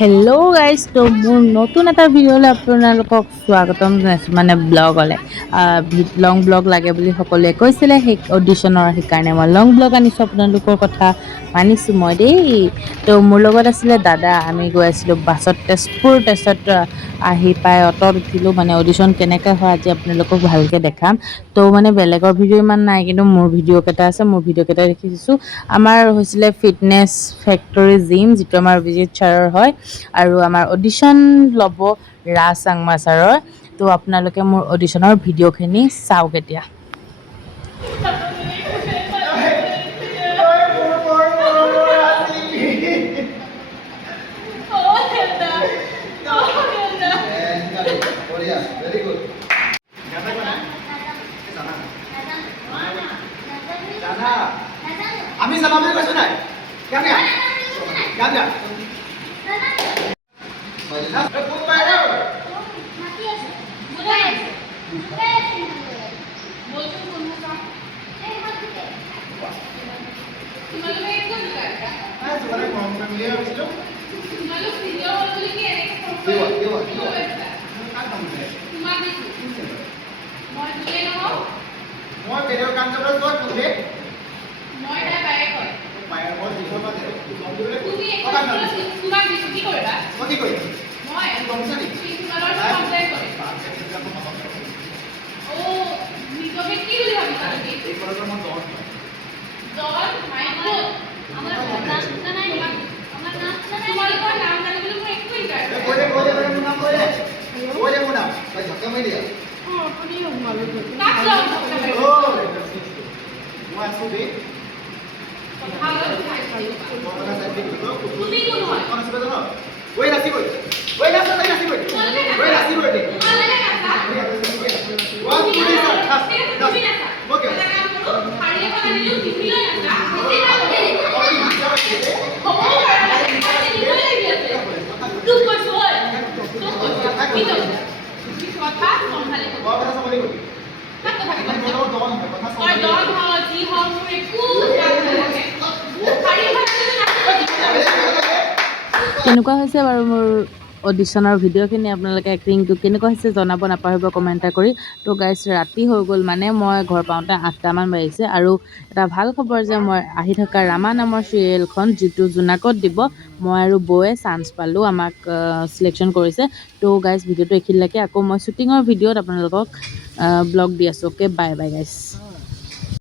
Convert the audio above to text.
hello' guys তো মোৰ নতুন এটা ভিডিঅ'লৈ আপোনালোকক স্বাগতম জনাইছোঁ মানে ব্লগলৈ লং ব্লগ লাগে বুলি সকলোৱে কৈছিলে সেই অডিশ্যনৰ সেইকাৰণে মই লং ব্লগ আনিছোঁ আপোনালোকৰ কথা মানিছোঁ মই দেই তো মোৰ লগত আছিলে দাদা আমি গৈ আছিলোঁ বাছত তেজপুৰ তাৰপিছত আহি পাই অটত উঠিলোঁ মানে অডিশ্যন কেনেকৈ হয় আজি আপোনালোকক ভালকৈ দেখাম তো মানে বেলেগৰ ভিডিঅ' ইমান নাই কিন্তু মোৰ ভিডিঅ' কেইটা আছে মোৰ ভিডিঅ' কেইটা দেখিছোঁ আমাৰ হৈছিলে ফিটনেছ ফেক্টৰী জিম যিটো আমাৰ অভিজিত ছাৰৰ হয় আৰু আমাৰ অডিশ্যন ল'ব ৰাজ চাংমা ছাৰৰ তো আপোনালোকে মোৰ অডিশ্যনৰ ভিডিঅ'খিনি চাওক এতিয়া আমি জানা বুলি কৈছো নাই কেনে কেনে মই বেলেগ কাম কৰিবলৈ তই কোনে মই এটা বাইক হয় বাইক মই দিশৰ পৰা দেও তুমি তোমাক দিছো কি কৰিবা মই কি কৰিম মই গমছা নি তোমালৰ কমপ্লেইন কৰিম ও নিজকে কি বুলি ভাবিছা তুমি এই কলেজৰ মই জন মাইকো আমাৰ নাম নাই আমাৰ নাম তোমালোকৰ নাম জানিবলৈ মই একো ইণ্টাৰেষ্ট নাই কৈ দে মোৰ নাম কৈ দে মোৰ নাম তই ঝক্কা মাৰি দিয়া আপুনি মালু কাক যাও ঝক্কা মাৰি মই আছো দে তুমি কোন হয় কোন আছে জানো ওই নাচি গই ওই নাচি গই ওই নাচি গই দে তোমালোকে নাচা ওয়া পুলিশ নাচা তুমি নাচা ওকে শাড়ি এখন আনিলো তুমি লৈ নাচা বেছি ভাল হবে হ'ব তুই কৈছ ওই কি তো কথা সম্ভালি বাবা কথা সম্ভালি কই কাক কথা কি মই দন কথা সম্ভালি দন হয় জি হয় মোৰ একো কেনেকুৱা হৈছে বাৰু মোৰ অডিশ্যনৰ ভিডিঅ'খিনি আপোনালোকে এক্টিংটো কেনেকুৱা হৈছে জনাব নাপাহৰিব কমেণ্ট এটা কৰি তো গাইজ ৰাতি হৈ গ'ল মানে মই ঘৰ পাওঁতে 8টামান বাজিছে আৰু এটা ভাল খবৰ যে মই আহি থকা ৰামা নামৰ চিৰিয়েলখন যিটো জোনাকত দিব মই আৰু বৌয়ে চান্স পালোঁ আমাক চিলেকশ্যন কৰিছে তো গাইজ ভিডিঅ'টো এইখিনিলৈকে আকৌ মই শ্বুটিঙৰ ভিডিঅ'ত আপোনালোকক ব্লগ দি আছোঁ অ'কে বাই বাই গাইজ